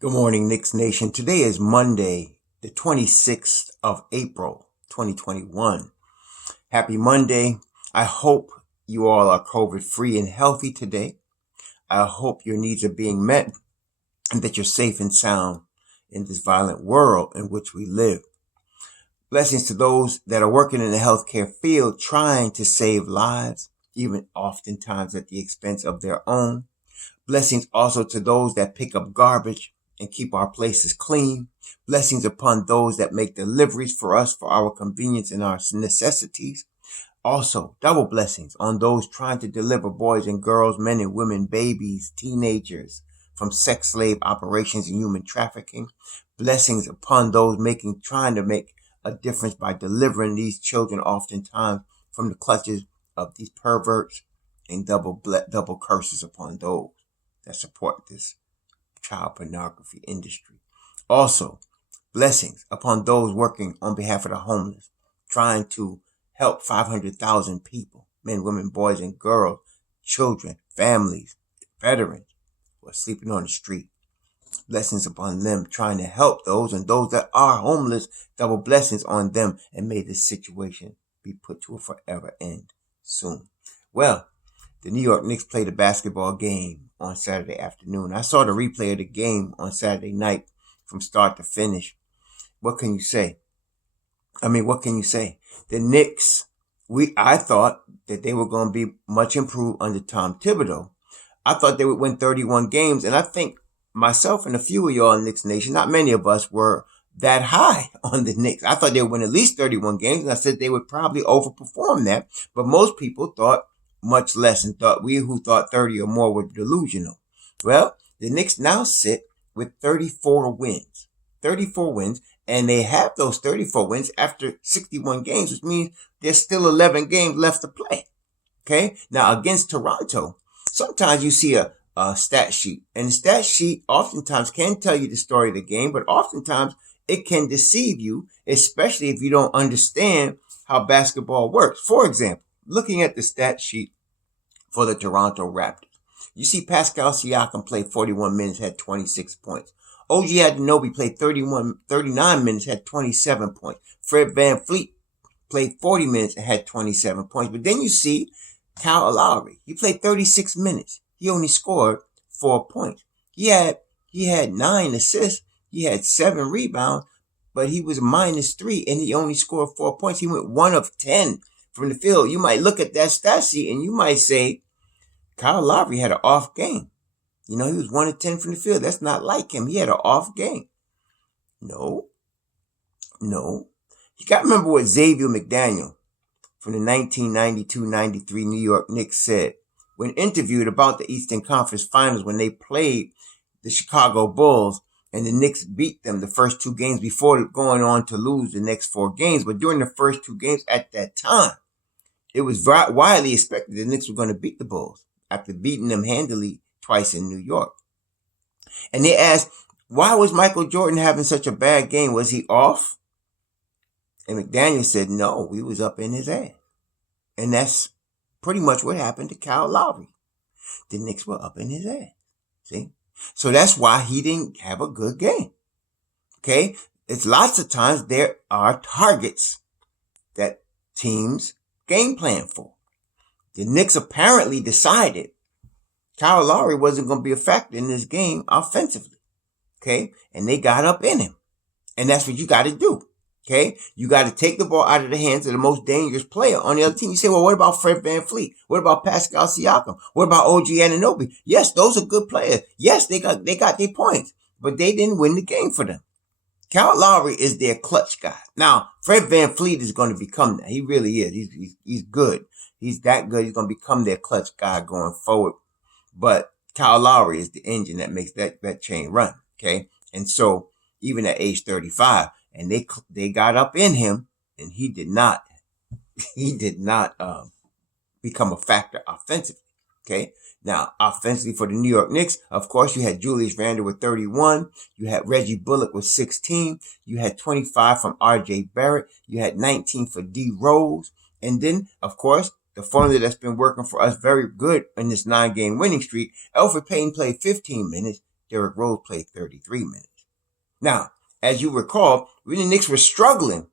Good morning, Knicks Nation. Today is Monday, the 26th of April, 2021. Happy Monday. I hope you all are COVID free and healthy today. I hope your needs are being met and that you're safe and sound in this violent world in which we live. Blessings to those that are working in the healthcare field trying to save lives, even oftentimes at the expense of their own. Blessings also to those that pick up garbage and keep our places clean. Blessings upon those that make deliveries for us for our convenience and our necessities. Also, double blessings on those trying to deliver boys and girls, men and women, babies, teenagers from sex slave operations and human trafficking. Blessings upon those trying to make a difference by delivering these children oftentimes from the clutches of these perverts, and double curses upon those that support this child pornography industry. Also, blessings upon those working on behalf of the homeless, trying to help 500,000 people, men, women, boys, and girls, children, families, veterans who are sleeping on the street. Blessings upon them trying to help those and those that are homeless. Double blessings on them, and may this situation be put to a forever end soon. Well, the New York Knicks played a basketball game on Saturday afternoon. I saw the replay of the game on Saturday night from start to finish. What can you say? What can you say? The Knicks, I thought that they were going to be much improved under Tom Thibodeau. I thought they would win 31 games, and I think myself and a few of y'all in Knicks Nation, not many of us, were that high on the Knicks. I thought they would win at least 31 games, and I said they would probably overperform that, but most people thought much less and thought we who thought 30 or more were delusional. Well, the Knicks now sit with 34 wins. 34 wins, and they have those 34 wins after 61 games, which means there's still 11 games left to play. Okay? Now, against Toronto, sometimes you see a stat sheet, and the stat sheet oftentimes can tell you the story of the game, but oftentimes it can deceive you, especially if you don't understand how basketball works. For example, looking at the stat sheet for the Toronto Raptors, you see Pascal Siakam played 41 minutes, had 26 points. OG Anunoby played 39 minutes, had 27 points. Fred VanVleet played 40 minutes and had 27 points. But then you see Kyle Lowry. He played 36 minutes. He only scored 4 points. He had 9 assists. He had 7 rebounds, but he was -3 and he only scored 4 points. He went 1 of 10 from the field. You might look at that stat sheet and you might say, Kyle Lowry had an off game. He was 1 of 10 from the field. That's not like him. He had an off game. No. You got to remember what Xavier McDaniel from the 1992-93 New York Knicks said when interviewed about the Eastern Conference Finals when they played the Chicago Bulls and the Knicks beat them the first 2 games before going on to lose the next 4 games. But during the first 2 games at that time, it was widely expected the Knicks were going to beat the Bulls after beating them handily twice in New York. And they asked, why was Michael Jordan having such a bad game? Was he off? And McDaniel said, no, he was up in his ass. And that's pretty much what happened to Kyle Lowry. The Knicks were up in his ass. See? So that's why he didn't have a good game. Okay? It's lots of times there are targets that teams game plan for. The Knicks apparently decided Kyle Lowry wasn't going to be a factor in this game offensively. Okay? And they got up in him. And that's what you got to do. Okay? You got to take the ball out of the hands of the most dangerous player on the other team. You say, well, what about Fred VanVleet? What about Pascal Siakam? What about OG Anunoby? Yes, those are good players. Yes, they got their points. But they didn't win the game for them. Kyle Lowry is their clutch guy. Now, Fred VanVleet is going to become that. He really is. He's good. He's that good. He's going to become their clutch guy going forward. But Kyle Lowry is the engine that makes that chain run. Okay? And so, even at age 35, and they got up in him, and he did not become a factor offensively. Okay? Now, offensively for the New York Knicks, of course, you had Julius Randle with 31. You had Reggie Bullock with 16. You had 25 from R.J. Barrett. You had 19 for D. Rose. And then, of course, the formula that's been working for us very good in this 9-game winning streak, Elfrid Payton played 15 minutes. Derrick Rose played 33 minutes. Now, as you recall, when the Knicks were struggling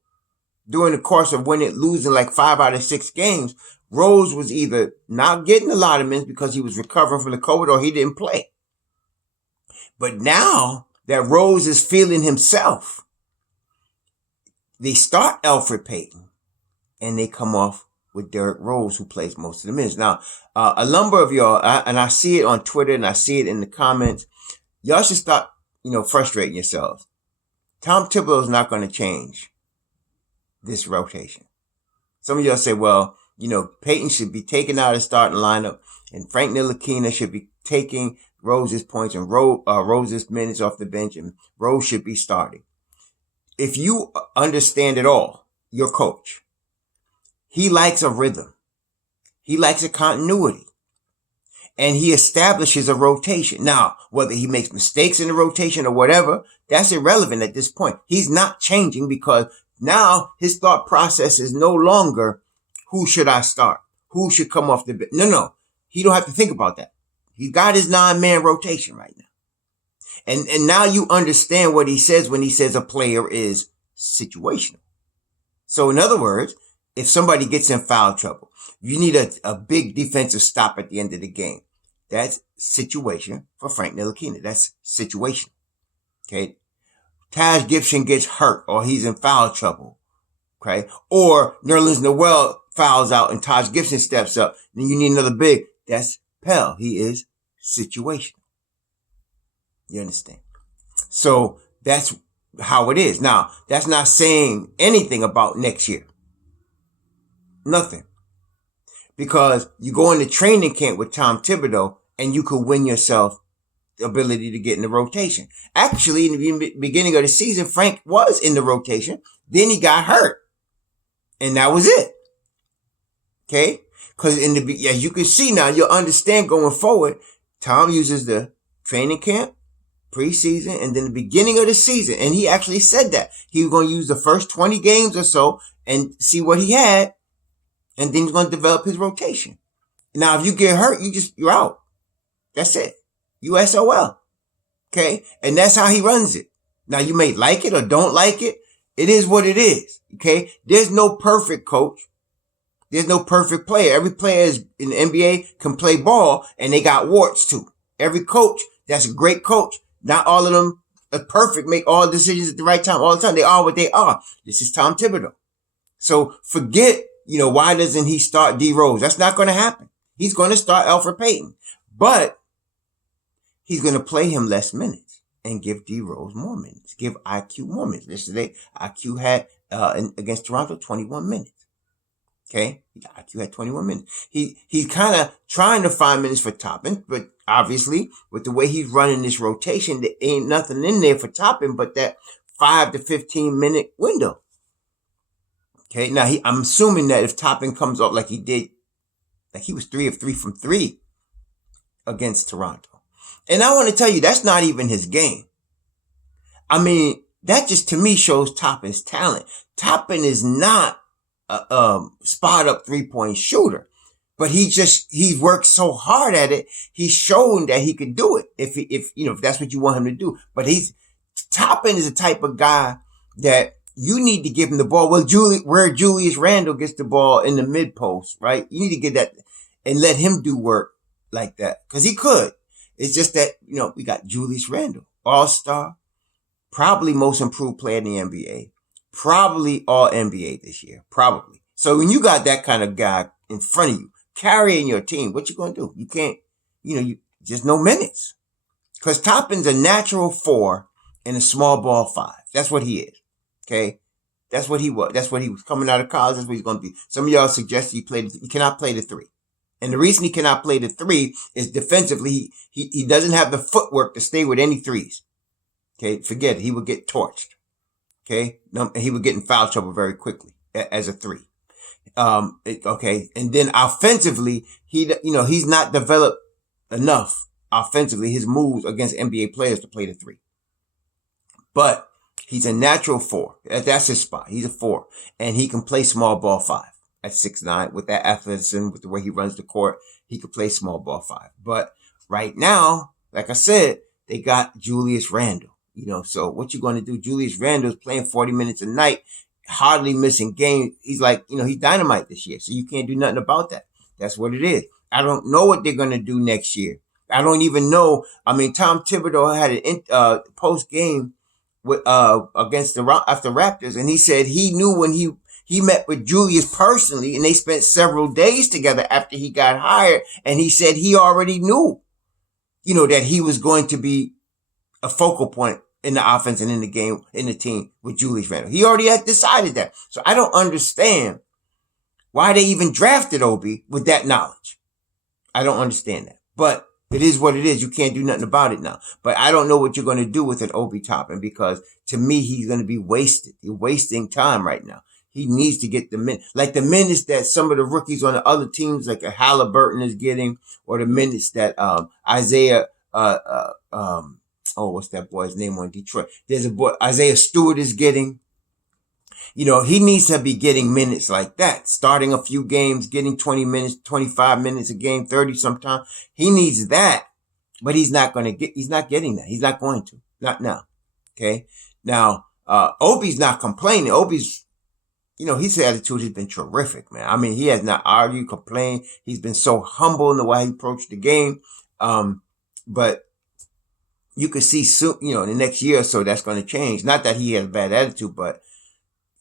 during the course of losing like 5 out of 6 games, Rose was either not getting a lot of minutes because he was recovering from the COVID or he didn't play. But now that Rose is feeling himself, they start Elfrid Payton and they come off with Derrick Rose, who plays most of the minutes. Now, a number of y'all, and I see it on Twitter and I see it in the comments, y'all should stop, frustrating yourselves. Tom Thibodeau is not going to change this rotation. Some of y'all say, well, Payton should be taken out of the starting lineup and Frank Ntilikina should be taking Rose's points and Rose's minutes off the bench and Rose should be starting. If you understand it all, your coach, he likes a rhythm. He likes a continuity. And he establishes a rotation. Now, whether he makes mistakes in the rotation or whatever, that's irrelevant at this point. He's not changing because now his thought process is no longer, who should I start? Who should come off the bench? No. He don't have to think about that. He got his 9-man rotation right now. And now you understand what he says when he says a player is situational. So in other words, if somebody gets in foul trouble, you need a big defensive stop at the end of the game. That's situation for Frank Ntilikina. That's situation. Okay. Taj Gibson gets hurt or he's in foul trouble. Okay. Or Nerlens Noel fouls out and Taj Gibson steps up. Then you need another big. That's Pell. He is situational. You understand? So that's how it is. Now, that's not saying anything about next year. Nothing. Because you go into training camp with Tom Thibodeau and you could win yourself the ability to get in the rotation. Actually, in the beginning of the season, Frank was in the rotation. Then he got hurt. And that was it. Okay? Because as you can see now, you'll understand going forward, Tom uses the training camp, preseason, and then the beginning of the season. And he actually said that. He was going to use the first 20 games or so and see what he had. And then he's going to develop his rotation. Now, if you get hurt, you're out. That's it. USOL. Okay? And that's how he runs it. Now, you may like it or don't like it. It is what it is. Okay? There's no perfect coach. There's no perfect player. Every player in the NBA can play ball and they got warts too. Every coach that's a great coach. Not all of them are perfect, make all decisions at the right time all the time. They are what they are. This is Tom Thibodeau. So forget, why doesn't he start D Rose? That's not going to happen. He's going to start Elfrid Payton, but he's going to play him less minutes and give D Rose more minutes, give IQ more minutes. Yesterday, IQ had, against Toronto, 21 minutes. Okay. IQ had 21 minutes. He's kind of trying to find minutes for Toppin, but obviously with the way he's running this rotation, there ain't nothing in there for Toppin but that 5 to 15 minute window. Okay. Now I'm assuming that if Toppin comes up like he did, like he was 3 of 3 from 3 against Toronto. And I want to tell you, that's not even his game. I mean, that just to me shows Toppin's talent. Toppin is not a spot up 3-point shooter, but he worked so hard at it. He's shown that he could do it if that's what you want him to do. But Toppin is the type of guy that you need to give him the ball. Well, where Julius Randle gets the ball in the mid post, right? You need to get that and let him do work like that because he could. It's just that, we got Julius Randle, all-star, probably most improved player in the NBA. Probably all NBA this year. Probably. So when you got that kind of guy in front of you, carrying your team, what you going to do? You can't, you just no minutes. Cause Toppin's a natural 4 and a small ball 5. That's what he is. Okay. That's what he was. That's what he was coming out of college. That's what he's going to be. Some of y'all suggest he cannot play the 3. And the reason he cannot play the 3 is defensively, he doesn't have the footwork to stay with any threes. Okay. Forget it. He would get torched. Okay. He would get in foul trouble very quickly as a 3. Okay. And then offensively, he's not developed enough offensively, his moves against NBA players to play the 3. But he's a natural 4. That's his spot. He's a 4 and he can play small ball 5 at 6'9" with that athleticism, with the way he runs the court. He could play small ball 5. But right now, like I said, they got Julius Randle. So what you going to do? Julius Randle is playing 40 minutes a night, hardly missing games. He's like, he's dynamite this year. So you can't do nothing about that. That's what it is. I don't know what they're going to do next year. I don't even know. I mean, Tom Thibodeau had an post game with against after Raptors, and he said he knew when he met with Julius personally, and they spent several days together after he got hired, and he said he already knew, that he was going to be a focal point in the offense and in the game, in the team with Julius Randle. He already had decided that. So I don't understand why they even drafted Obi with that knowledge. I don't understand that. But it is what it is. You can't do nothing about it now. But I don't know what you're going to do with an Obi Toppin, because to me, he's going to be wasted. You're wasting time right now. He needs to get the minutes, like the minutes that some of the rookies on the other teams, like a Halliburton is getting, or the minutes that Isaiah, what's that boy's name on Detroit? There's a boy, Isaiah Stewart is getting. He needs to be getting minutes like that, starting a few games, getting 20 minutes, 25 minutes a game, 30 sometimes. He needs that, but he's not getting that. He's not going to, not now. Okay. Now, Obi's not complaining. Obi's, his attitude has been terrific, man. I mean, he has not argued, complained. He's been so humble in the way he approached the game. But you could see soon, in the next year or so, that's going to change. Not that he has a bad attitude, but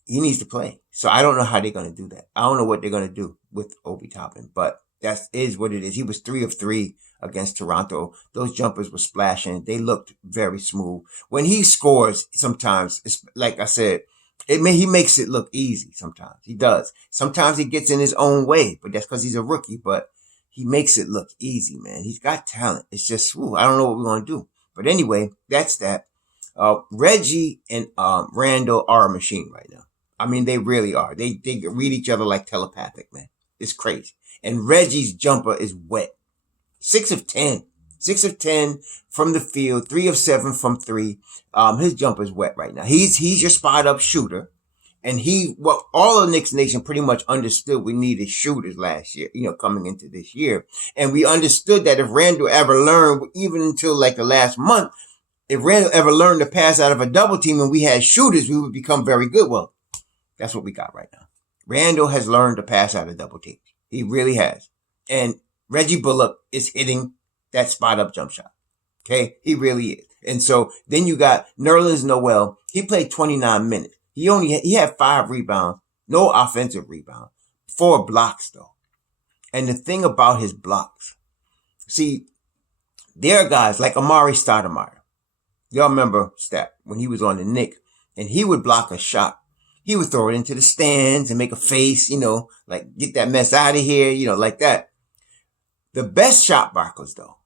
he needs to play. So I don't know how they're going to do that. I don't know what they're going to do with Obi Toppin, but that is what it is. He was 3 of 3 against Toronto. Those jumpers were splashing. They looked very smooth. When he scores, sometimes, it's, like I said, he makes it look easy sometimes. He does. Sometimes he gets in his own way, but that's because he's a rookie. But he makes it look easy, man. He's got talent. It's just, I don't know what we're going to do. But anyway, that's that. Reggie and Randall are a machine right now. I mean, they really are. They read each other like telepathic, man. It's crazy. And Reggie's jumper is wet. 6 of 10. 6 of 10 from the field. 3 of 7 from 3. His jumper is wet right now. He's your spot up shooter. And all of Knicks Nation pretty much understood we needed shooters last year, coming into this year. And we understood that if Randall ever learned, even until like the last month, if Randall ever learned to pass out of a double team and we had shooters, we would become very good. Well, that's what we got right now. Randall has learned to pass out of double teams. He really has. And Reggie Bullock is hitting that spot up jump shot. Okay? He really is. And so then you got Nerlens Noel. He played 29 minutes. He had 5 rebounds, no offensive rebound, 4 blocks though. And the thing about his blocks, see, there are guys like Amari Stoudemire. Y'all remember Stat when he was on the Knicks, and he would block a shot. He would throw it into the stands and make a face, like get that mess out of here, like that. The best shot blockers though,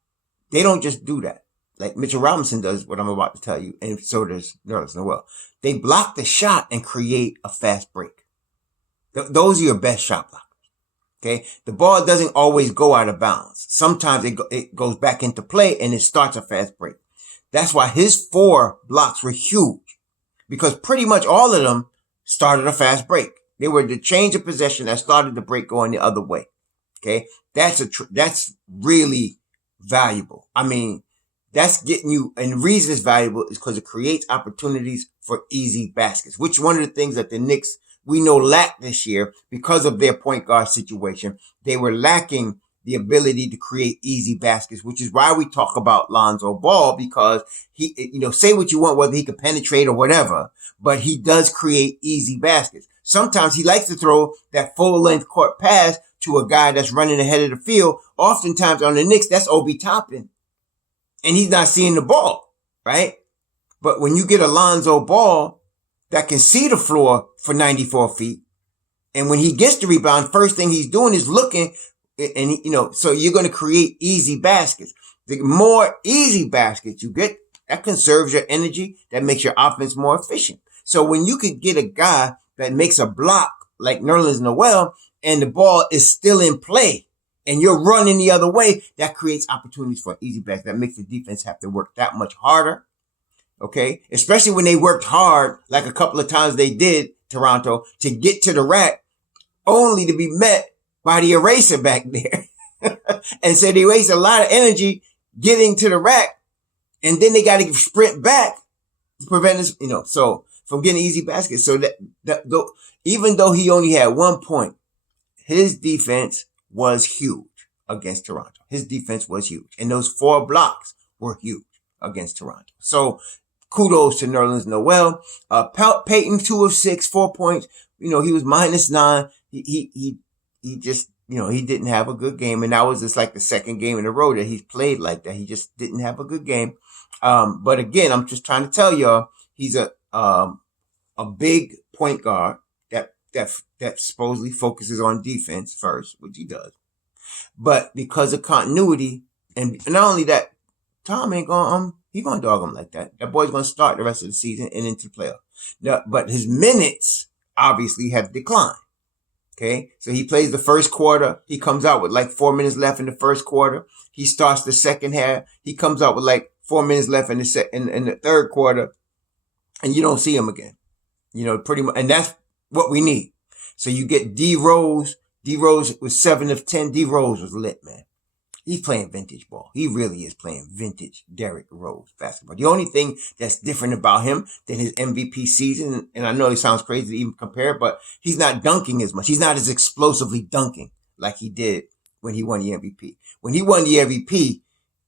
they don't just do that. Like Mitchell Robinson does what I'm about to tell you, and so does Nerlens Noel. They block the shot and create a fast break. Those are your best shot blockers. Okay? The ball doesn't always go out of bounds. Sometimes it goes back into play and it starts a fast break. That's why his 4 blocks were huge, because pretty much all of them started a fast break. They were the change of possession that started the break going the other way. Okay? That's really valuable. I mean, that's getting you, and the reason it's valuable is because it creates opportunities for easy baskets, which one of the things that the Knicks, we know, lacked this year because of their point guard situation. They were lacking the ability to create easy baskets, which is why we talk about Lonzo Ball, because he, say what you want, whether he can penetrate or whatever, but he does create easy baskets. Sometimes he likes to throw that full length court pass to a guy that's running ahead of the field. Oftentimes on the Knicks, that's Obi Toppin. And he's not seeing the ball, right? But when you get a Lonzo Ball that can see the floor for 94 feet, and when he gets the rebound, first thing he's doing is looking, and so you're going to create easy baskets. The more easy baskets you get, that conserves your energy, that makes your offense more efficient. So when you could get a guy that makes a block like Nerlens Noel, and the ball is still in play, and you're running the other way, that creates opportunities for easy basket. That makes the defense have to work that much harder. Okay? Especially when they worked hard, like a couple of times they did, Toronto, to get to the rack, only to be met by the eraser back there. And so they waste a lot of energy getting to the rack, And then they got to sprint back to prevent us, so from getting easy baskets. So even though he only had 1 point, his defense was huge against Toronto. His defense was huge. And those 4 blocks were huge against Toronto. So kudos to Nerlens Noel. Peyton, 2 of 6, 4 points. He was -9. He just, he didn't have a good game. And that was just like the second game in a row that he's played like that. He just didn't have a good game. But again, I'm just trying to tell y'all, he's a big point guard that supposedly focuses on defense first, which he does. But because of continuity, and not only that, Tom ain't gonna he gonna dog him like that. That boy's gonna start the rest of the season and into the playoffs. Now, but his minutes obviously have declined. Okay, so he plays the first quarter. He comes out with like 4 minutes left in the first quarter. He starts the second half. He comes out with like 4 minutes left in the third quarter, and you don't see him again. Pretty much, and that's what we need. So you get D Rose. D Rose was 7 of 10. D Rose was lit, man. He's playing vintage ball. He really is playing vintage Derrick Rose basketball. The only thing that's different about him than his MVP season, and I know it sounds crazy to even compare, but he's not dunking as much. He's not as explosively dunking like he did when he won the MVP. When he won the MVP,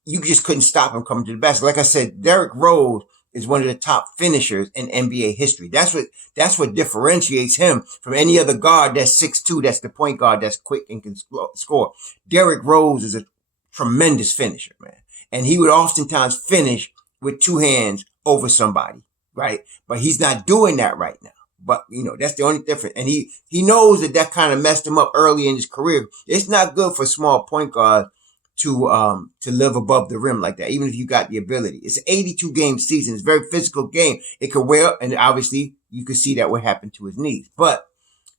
you just couldn't stop him coming to the basket. Like I said, Derrick Rose is one of the top finishers in NBA history. That's what differentiates him from any other guard that's 6'2", that's the point guard that's quick and can score. Derrick Rose is a tremendous finisher, man. And he would oftentimes finish with 2 hands over somebody, right? But he's not doing that right now. But, that's the only difference. And he knows that kind of messed him up early in his career. It's not good for small point guards to live above the rim like that, even if you got the ability. It's an 82 game season. It's a very physical game. It could wear, and obviously you could see that what happened to his knees. But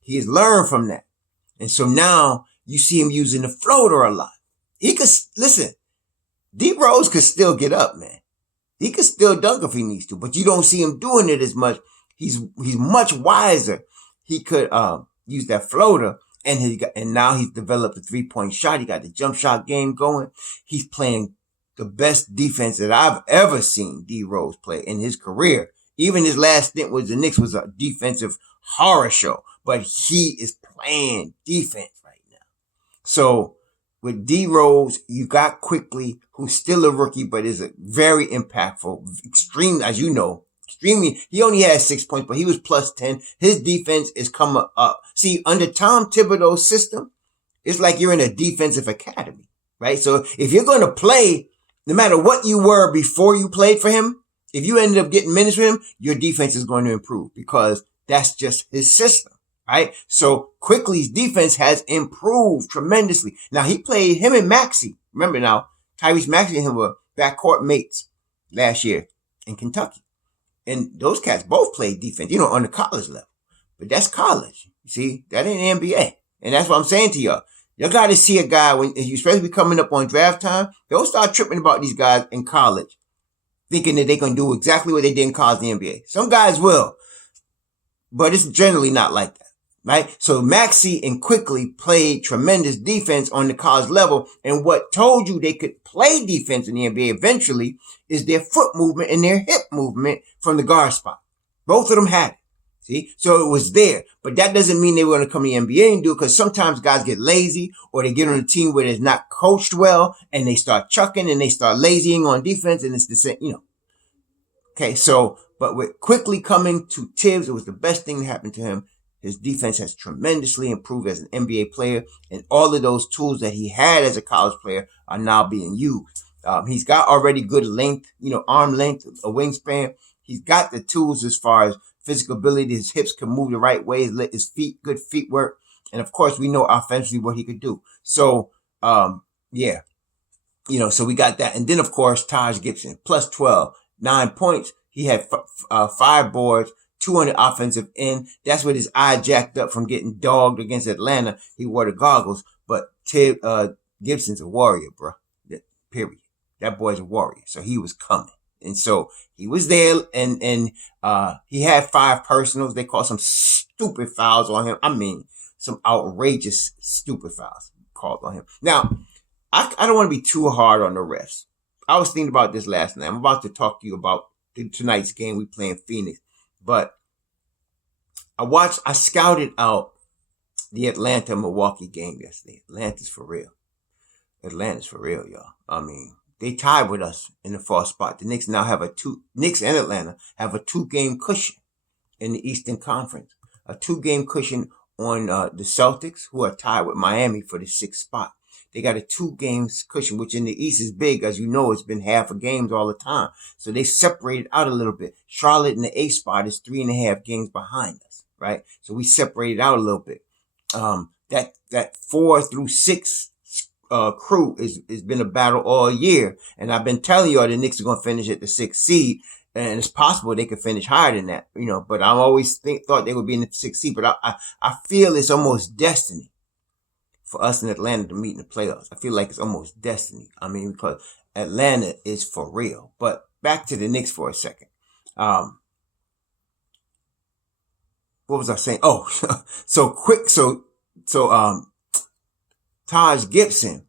he has learned from that. And so now you see him using the floater a lot. He could, listen, D Rose could still get up, man. He could still dunk if he needs to, but you don't see him doing it as much. He's much wiser. He could use that floater, and now he's developed a 3-point shot. He got the jump shot game going. He's playing the best defense that I've ever seen D Rose play in his career. Even his last stint with the Knicks was a defensive horror show, but he is playing defense right now. So with D Rose, you got Quickly, who's still a rookie, but is a very impactful, extreme, as you know, extremely. He only had 6 points, but he was +10. His defense is coming up. See, under Tom Thibodeau's system, it's like you're in a defensive academy, right? So if you're going to play, no matter what you were before you played for him, if you ended up getting minutes with him, your defense is going to improve because that's just his system, right? So Quickly's defense has improved tremendously. Now he played him and Maxey. Remember now, Tyrese Maxey and him were backcourt mates last year in Kentucky. And those cats both played defense, on the college level. But that's college. You see, that ain't NBA. And that's what I'm saying to y'all. Y'all got to see a guy, when you especially coming up on draft time, don't start tripping about these guys in college, thinking that they're going to do exactly what they did in college in the NBA. Some guys will, but it's generally not like that, right? So Maxey and Quickly played tremendous defense on the college level. And what told you they could play defense in the NBA eventually is their foot movement and their hip movement from the guard spot. Both of them had it. See? So it was there. But that doesn't mean they were going to come to the NBA and do it, because sometimes guys get lazy, or they get on a team where it's not coached well and they start chucking and they start lazying on defense, and it's the same, Okay, so, but with Quickly coming to Tibbs, it was the best thing that happened to him. His defense has tremendously improved as an NBA player, and all of those tools that he had as a college player are now being used. He's got already good length, arm length, a wingspan. He's got the tools as far as physical ability. His hips can move the right way. His feet, good feet work. And of course, we know offensively what he could do. So, yeah, so we got that. And then, of course, Taj Gibson, +12, 9 points. He had 5 boards, 200 offensive end. That's with his eye jacked up from getting dogged against Atlanta. He wore the goggles. But Gibson's a warrior, bro. Period. That boy's a warrior. So he was coming. And so he was there, and he had 5 personals. They called some stupid fouls on him. I mean, some outrageous, stupid fouls called on him. Now, I don't want to be too hard on the refs, I was thinking about this last night. I'm about to talk to you about tonight's game. We playing Phoenix, but I scouted out the Atlanta-Milwaukee game yesterday. Atlanta's for real. Atlanta's for real, y'all. I mean, they tied with us in the fourth spot. The Knicks now have Knicks and Atlanta have a 2-game cushion in the Eastern Conference. A 2-game cushion on the Celtics, who are tied with Miami for the 6th spot. They got a 2-game cushion, which in the East is big. As you know, it's been half of games all the time. So they separated out a little bit. Charlotte in the 8th spot is 3.5 games behind us, right? So we separated out a little bit. That 4 through 6 crew has been a battle all year. And I've been telling you all the Knicks are going to finish at the 6th seed. And it's possible they could finish higher than that, but I always thought they would be in the 6th seed. But I feel it's almost destiny for us in Atlanta to meet in the playoffs. I feel like it's almost destiny. I mean, because Atlanta is for real. But back to the Knicks for a second. What was I saying? Oh, Taj Gibson.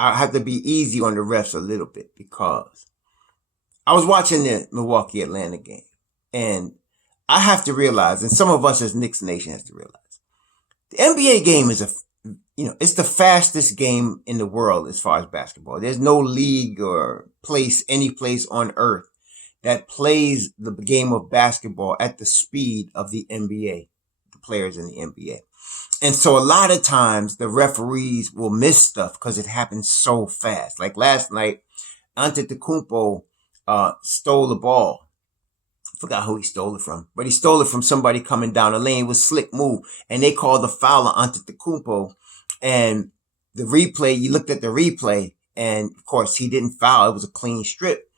I have to be easy on the refs a little bit because I was watching the Milwaukee-Atlanta game, and I have to realize, and some of us as Knicks Nation has to realize, the NBA game is it's the fastest game in the world as far as basketball. There's no league or any place on earth that plays the game of basketball at the speed of the NBA, the players in the NBA. And so a lot of times the referees will miss stuff because it happens so fast. Like last night, Antetokounmpo stole the ball. Forgot who he stole it from, but he stole it from somebody coming down the lane. It was a slick move, and they called the foul on Antetokounmpo. And the replay, you looked at the replay, and of course he didn't foul. It was a clean strip,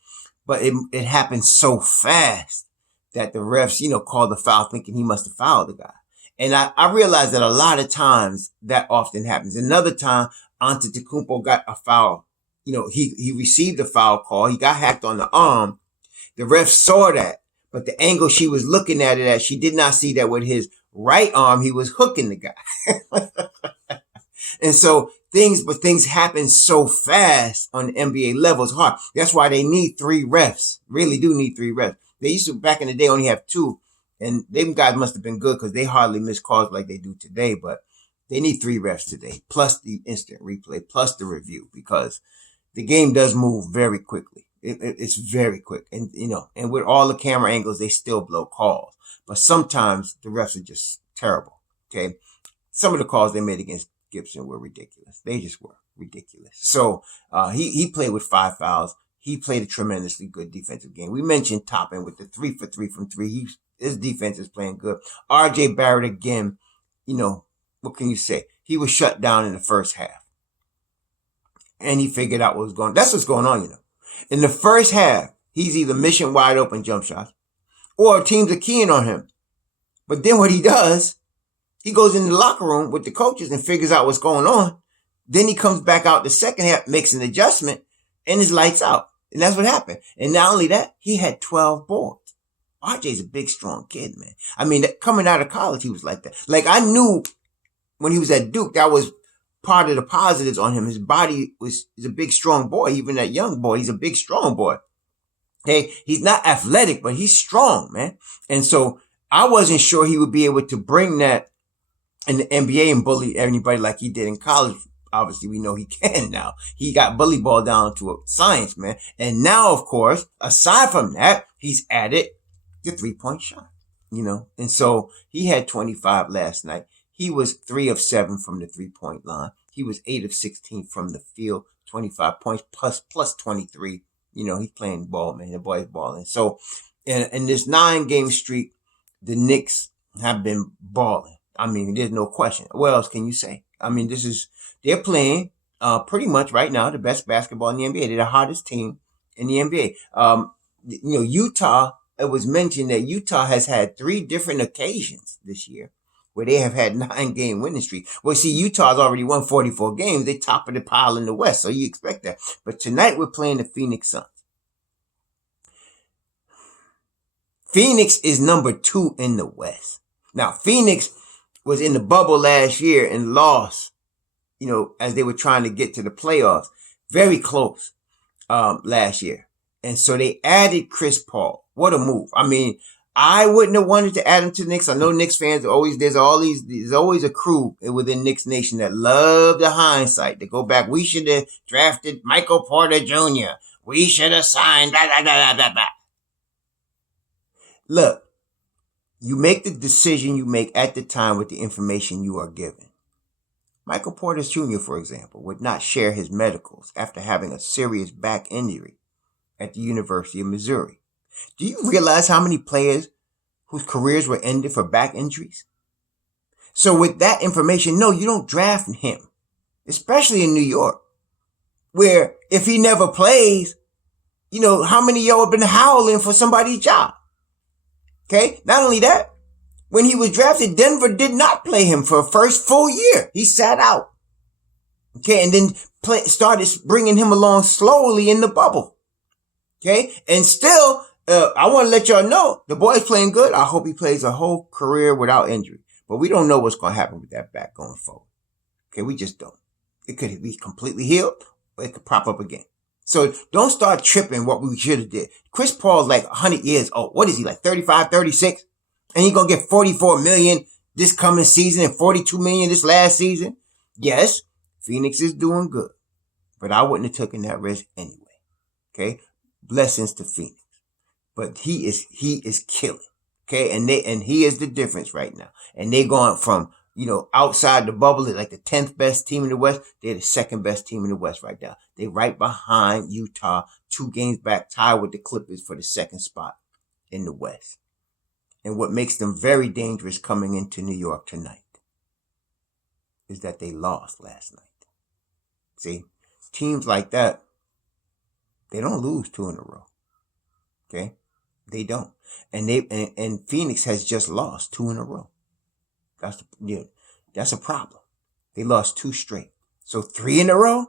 but it happened so fast that the refs, called the foul thinking he must have fouled the guy. And I realized that a lot of times that often happens. Another time, Antetokounmpo got a foul. He received a foul call. He got hacked on the arm. The ref saw that, but the angle she was looking at it at, she did not see that with his right arm, he was hooking the guy. And so things happen so fast on the NBA level. It's hard. That's why they need 3 refs. Really do need 3 refs. They used to, back in the day, only have 2. And them guys must have been good because they hardly miss calls like they do today. But they need 3 refs today, plus the instant replay, plus the review, because the game does move very quickly. It's very quick. And, and with all the camera angles, they still blow calls. But sometimes the refs are just terrible. Okay. Some of the calls they made against Gibson were ridiculous. They just were ridiculous. So, he played with 5 fouls. He played a tremendously good defensive game. We mentioned Toppin with the 3 for 3 from 3. His defense is playing good. RJ Barrett again, what can you say? He was shut down in the first half. And he figured out what was going on. That's what's going on, In the first half, he's either missing wide open jump shots or teams are keying on him. But then what he does, he goes in the locker room with the coaches and figures out what's going on. Then he comes back out the second half, makes an adjustment, and his lights out. And that's what happened. And not only that, he had 12 boards. RJ's a big, strong kid, man. I mean, coming out of college, he was like that. Like, I knew when he was at Duke, that was part of the positives on him. His body is a big, strong boy. Even that young boy, he's a big, strong boy. Hey, he's not athletic, but he's strong, man. And so I wasn't sure he would be able to bring that in the NBA and bully anybody like he did in college. Obviously, we know he can now. He got bully ball down to a science, man. And now, of course, aside from that, he's added the 3-point shot, And so he had 25 last night. He was 3 of 7 from the 3-point line. He was 8 of 16 from the field, 25 points plus 23. He's playing ball, man. The boy's balling. So in this 9-game streak, the Knicks have been balling. I mean, there's no question. What else can you say? I mean, they're playing pretty much right now the best basketball in the NBA. They're the hottest team in the NBA. Utah, it was mentioned that Utah has had 3 different occasions this year where they have had 9-game winning streak. Well, see, Utah's already won 44 games. They top of the pile in the West, so you expect that. But tonight we're playing the Phoenix Suns. Phoenix is number 2 in the West. Now, Phoenix was in the bubble last year and lost, as they were trying to get to the playoffs. Very close. last year. And so they added Chris Paul. What a move. I mean, I wouldn't have wanted to add him to the Knicks. I know Knicks fans there's always a crew within Knicks Nation that love the hindsight. They go back, we should have drafted Michael Porter Jr. We should have signed blah, blah, blah, blah, blah. Look, you make the decision you make at the time with the information you are given. Michael Porter Jr., for example, would not share his medicals after having a serious back injury at the University of Missouri. Do you realize how many players whose careers were ended for back injuries? So with that information, no, you don't draft him, especially in New York, where if he never plays, how many of y'all have been howling for somebody's job? Okay, not only that, when he was drafted, Denver did not play him for the first full year. He sat out. Okay, and then started bringing him along slowly in the bubble. Okay, and still, I want to let y'all know, the boy's playing good. I hope he plays a whole career without injury. But we don't know what's going to happen with that back going forward. Okay, we just don't. It could be completely healed, or it could pop up again. So don't start tripping what we should have did. Chris Paul's like 100 years old. What is he, like 35, 36? And he's going to get $44 million this coming season and $42 million this last season? Yes, Phoenix is doing good. But I wouldn't have taken that risk anyway. Okay? Blessings to Phoenix. But he is killing. Okay? And he is the difference right now. And they going from, outside the bubble, they're like the 10th best team in the West. They're the second best team in the West right now. They're right behind Utah, 2 games back, tied with the Clippers for the second spot in the West. And what makes them very dangerous coming into New York tonight is that they lost last night. See, teams like that, they don't lose 2 in a row. Okay? They don't. And Phoenix has just lost 2 in a row. That's a problem. They lost 2 straight. So 3 in a row,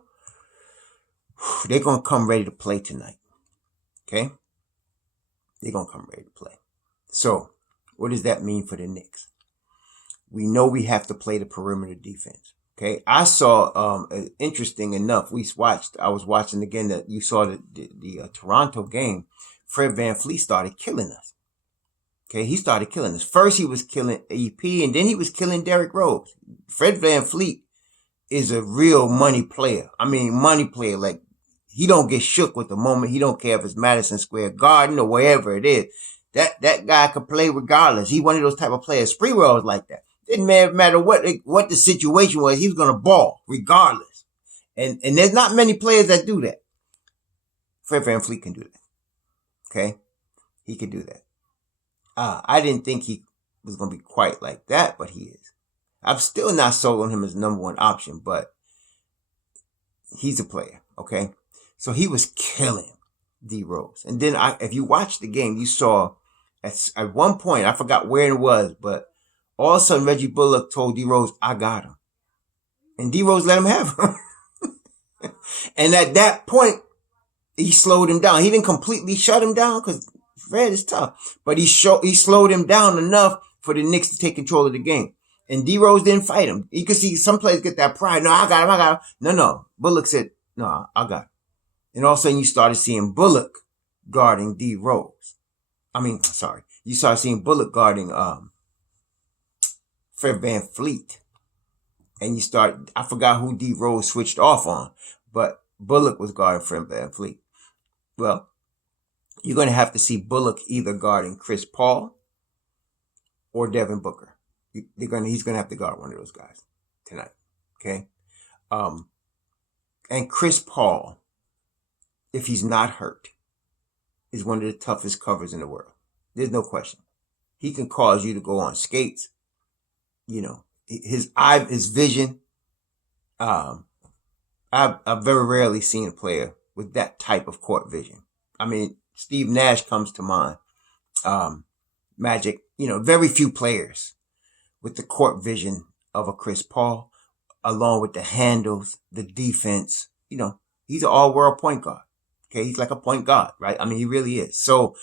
they're going to come ready to play tonight. Okay? They're going to come ready to play. So, what does that mean for the Knicks? We know we have to play the perimeter defense. Okay? I saw, interesting enough, I was watching again that you saw the Toronto game. Fred VanVleet started killing us. Okay, he started killing us. First, he was killing EP, and then he was killing Derrick Rose. Fred VanVleet is a real money player. I mean, money player. Like, he don't get shook with the moment. He don't care if it's Madison Square Garden or wherever it is. That guy could play regardless. He one of those type of players. Sprewell was like that. Didn't matter what the situation was. He was going to ball regardless. And there's not many players that do that. Fred VanVleet can do that. Okay? He can do that. I didn't think he was going to be quite like that, but he is. I'm still not sold on him as number 1 option, but he's a player, okay? So he was killing D Rose. And then if you watch the game, you saw at one point, I forgot where it was, but all of a sudden Reggie Bullock told D Rose, I got him. And D Rose let him have him. And at that point, he slowed him down. He didn't completely shut him down because Fred is tough, but he slowed him down enough for the Knicks to take control of the game. And D Rose didn't fight him. You can see some players get that pride. No, I got him. No. Bullock said, no, I got him. And all of a sudden you started seeing Bullock guarding D Rose. You started seeing Bullock guarding Fred VanVleet. And I forgot who D Rose switched off on, but Bullock was guarding Fred VanVleet. Well, you're going to have to see Bullock either guarding Chris Paul or Devin Booker. He's going to have to guard one of those guys tonight. Okay? And Chris Paul, if he's not hurt, is one of the toughest covers in the world. There's no question. He can cause you to go on skates. His vision. I've very rarely seen a player with that type of court vision. I mean, Steve Nash comes to mind. Magic, very few players with the court vision of a Chris Paul, along with the handles, the defense. He's an all-world point guard. Okay, he's like a point guard, right? I mean, he really is. So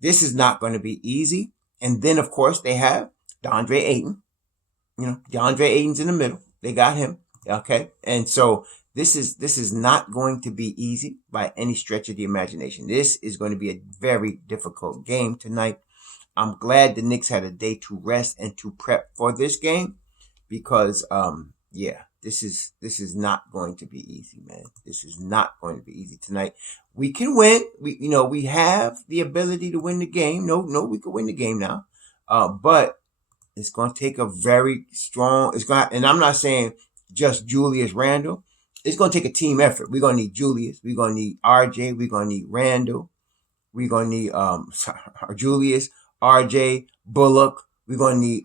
this is not going to be easy. And then, of course, they have DeAndre Ayton. DeAndre Ayton's in the middle. They got him. Okay, and so This is not going to be easy by any stretch of the imagination. This is going to be a very difficult game tonight. I'm glad the Knicks had a day to rest and to prep for this game because, this is not going to be easy, man. This is not going to be easy tonight. We can win. We have the ability to win the game. No, we can win the game now. But it's going to take a very strong. And I'm not saying just Julius Randle. It's going to take a team effort. We're going to need Julius. We're going to need RJ. We're going to need Randle. We're going to need Julius, RJ, Bullock. We're going to need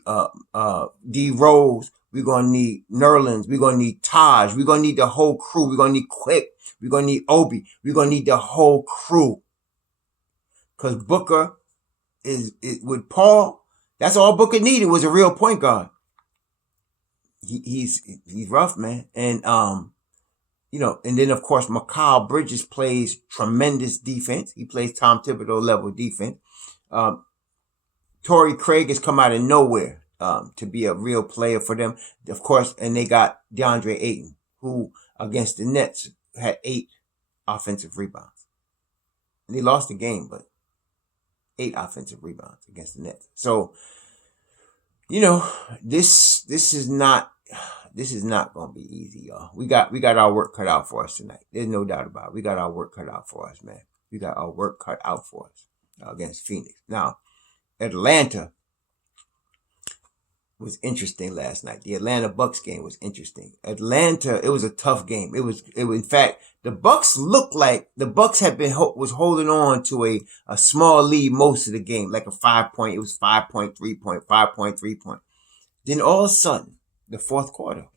D Rose. We're going to need Nerlens. We're going to need Taj. We're going to need the whole crew. We're going to need Quick. We're going to need Obi. We're going to need the whole crew. Because Booker is with Paul. That's all Booker needed was a real point guard. He's rough, man. And, and then of course, Mikal Bridges plays tremendous defense. He plays Tom Thibodeau level defense. Torrey Craig has come out of nowhere. To be a real player for them. Of course, and they got DeAndre Ayton, who against the Nets had 8 offensive rebounds. And they lost the game, but 8 offensive rebounds against the Nets. So, this is not going to be easy, y'all. We got our work cut out for us tonight. There's no doubt about it. We got our work cut out for us, man. We got our work cut out for us against Phoenix. Now, Atlanta was interesting last night. The Atlanta Bucks game was interesting. Atlanta, it was a tough game. It was in fact, the Bucks looked like the Bucks was holding on to a small lead most of the game, like a 5-point. It was 5.3 point. Then all of a sudden, the fourth quarter,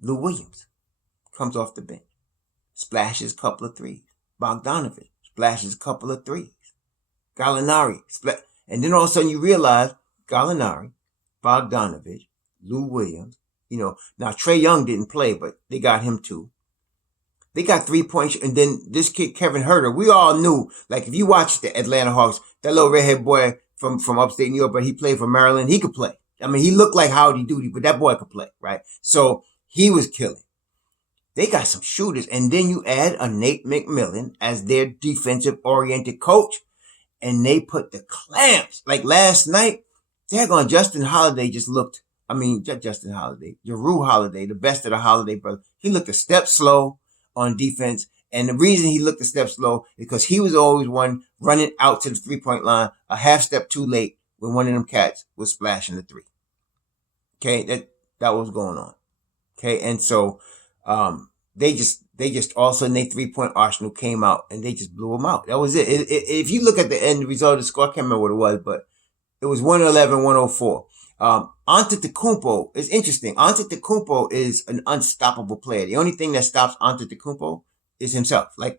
Lou Williams comes off the bench, splashes a couple of threes. Bogdanovich splashes a couple of threes. Gallinari and then all of a sudden you realize Gallinari, Bogdanovich, Lou Williams, now Trae Young didn't play, but they got him too. They got 3 points, and then this kid, Kevin Huerter, we all knew, like if you watch the Atlanta Hawks, that little redhead boy from upstate New York, but he played for Maryland, he could play. I mean, he looked like Howdy Doody, but that boy could play, right? So he was killing. They got some shooters, and then you add a Nate McMillan as their defensive-oriented coach, and they put the clamps. Like last night, daggone Justin Holiday just looked, Justin Holiday, Jrue Holiday, the best of the Holiday brothers. He looked a step slow on defense. And the reason he looked a step slow is because he was always one running out to the 3-point line a half step too late when one of them cats was splashing the 3. Okay, that was going on. Okay, and so they just all of a sudden their 3-point arsenal came out and they just blew them out. That was it. If you look at the end result of the score, I can't remember what it was, but it was 111-104. Antetokounmpo is interesting. Antetokounmpo is an unstoppable player. The only thing that stops Antetokounmpo is himself. Like,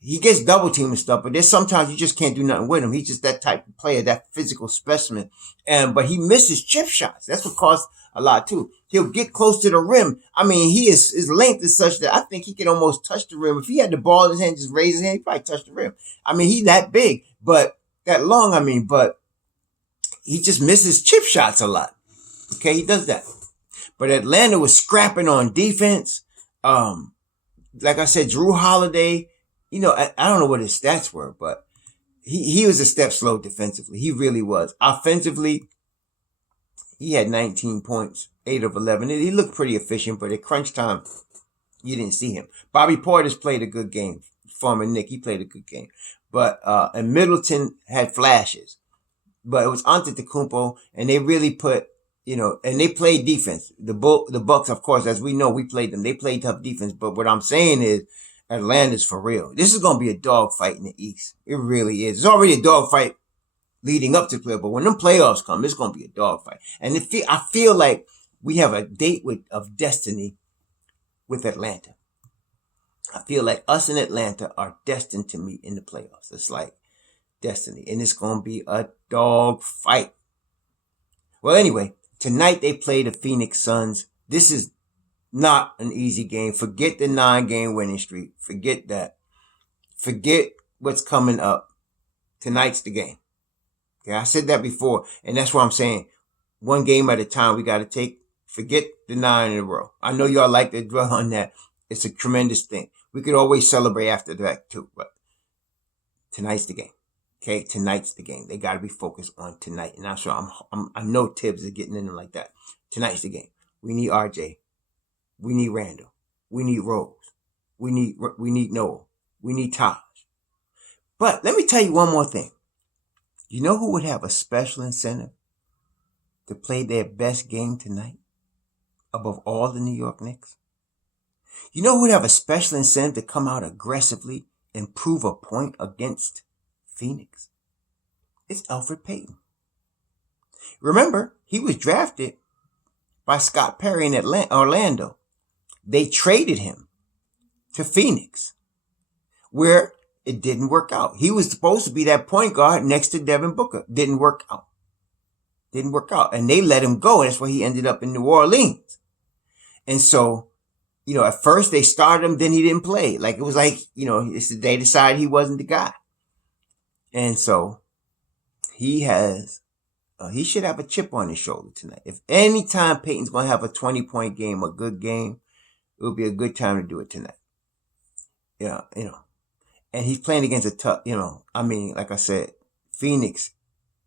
he gets double teamed and stuff, but there's sometimes you just can't do nothing with him. He's just that type of player, that physical specimen. But he misses chip shots. That's what costs a lot too. He'll get close to the rim. His length is such that I think he can almost touch the rim. If he had the ball in his hand, just raise his hand, he'd probably touch the rim. He's that big, but that long, but he just misses chip shots a lot. Okay, he does that. But Atlanta was scrapping on defense. Like I said, Jrue Holiday, I don't know what his stats were, but he was a step slow defensively. He really was. Offensively, he had 19 points, 8 of 11. He looked pretty efficient, but at crunch time, you didn't see him. Bobby Portis played a good game. Former Knick, he played a good game. But, and Middleton had flashes. But it was Antetokounmpo, and they really put, and they played defense. The Bucks, of course, as we know, we played them. They played tough defense. But what I'm saying is, Atlanta's for real. This is going to be a dogfight in the East. It really is. It's already a dogfight leading up to the playoffs, but when them playoffs come, it's going to be a dogfight. And I feel like we have a date of destiny with Atlanta. I feel like us and Atlanta are destined to meet in the playoffs. It's like destiny, and it's going to be a dogfight. Well, anyway, tonight they play the Phoenix Suns. This is not an easy game. Forget the 9-game winning streak. Forget that. Forget what's coming up. Tonight's the game. Okay, I said that before, and that's what I'm saying. One game at a time we got to take. Forget the 9 in a row. I know y'all like to dwell on that. It's a tremendous thing. We could always celebrate after that too, but tonight's the game. Okay, tonight's the game. They got to be focused on tonight. And I know Tibbs is getting in them like that. Tonight's the game. We need RJ. We need Randall. We need Rose. We need Noah. We need Taj. But let me tell you one more thing. You know who would have a special incentive to play their best game tonight above all the New York Knicks? You know who would have a special incentive to come out aggressively and prove a point against Phoenix? It's Elfrid Payton. Remember, he was drafted by Scott Perry in Orlando. They traded him to Phoenix, where it didn't work out. He was supposed to be that point guard next to Devin Booker. Didn't work out. And they let him go. And that's why he ended up in New Orleans. And so, at first they started him, then he didn't play. Like, it was like, they decided he wasn't the guy. And so he should have a chip on his shoulder tonight. If any time Peyton's going to have a 20-point game, a good game, it would be a good time to do it tonight. And he's playing against a tough, like I said, Phoenix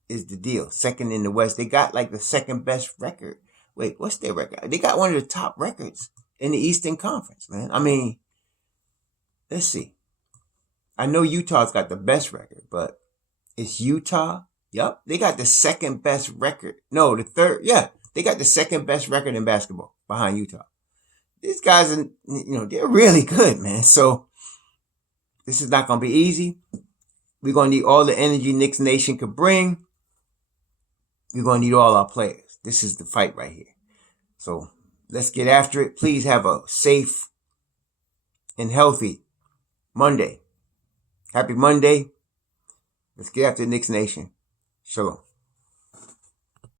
is the deal. Second in the West. They got like the second best record. Wait, what's their record? They got one of the top records in the Eastern Conference, man. Let's see. I know Utah's got the best record, but it's Utah. Yep. They got the second best record. No, the third. Yeah. They got the second best record in basketball behind Utah. These guys are, they're really good, man. So this is not going to be easy. We're going to need all the energy Knicks Nation could bring. We're going to need all our players. This is the fight right here. So let's get after it. Please have a safe and healthy Monday. Happy Monday. Let's get after Knicks Nation. Shalom.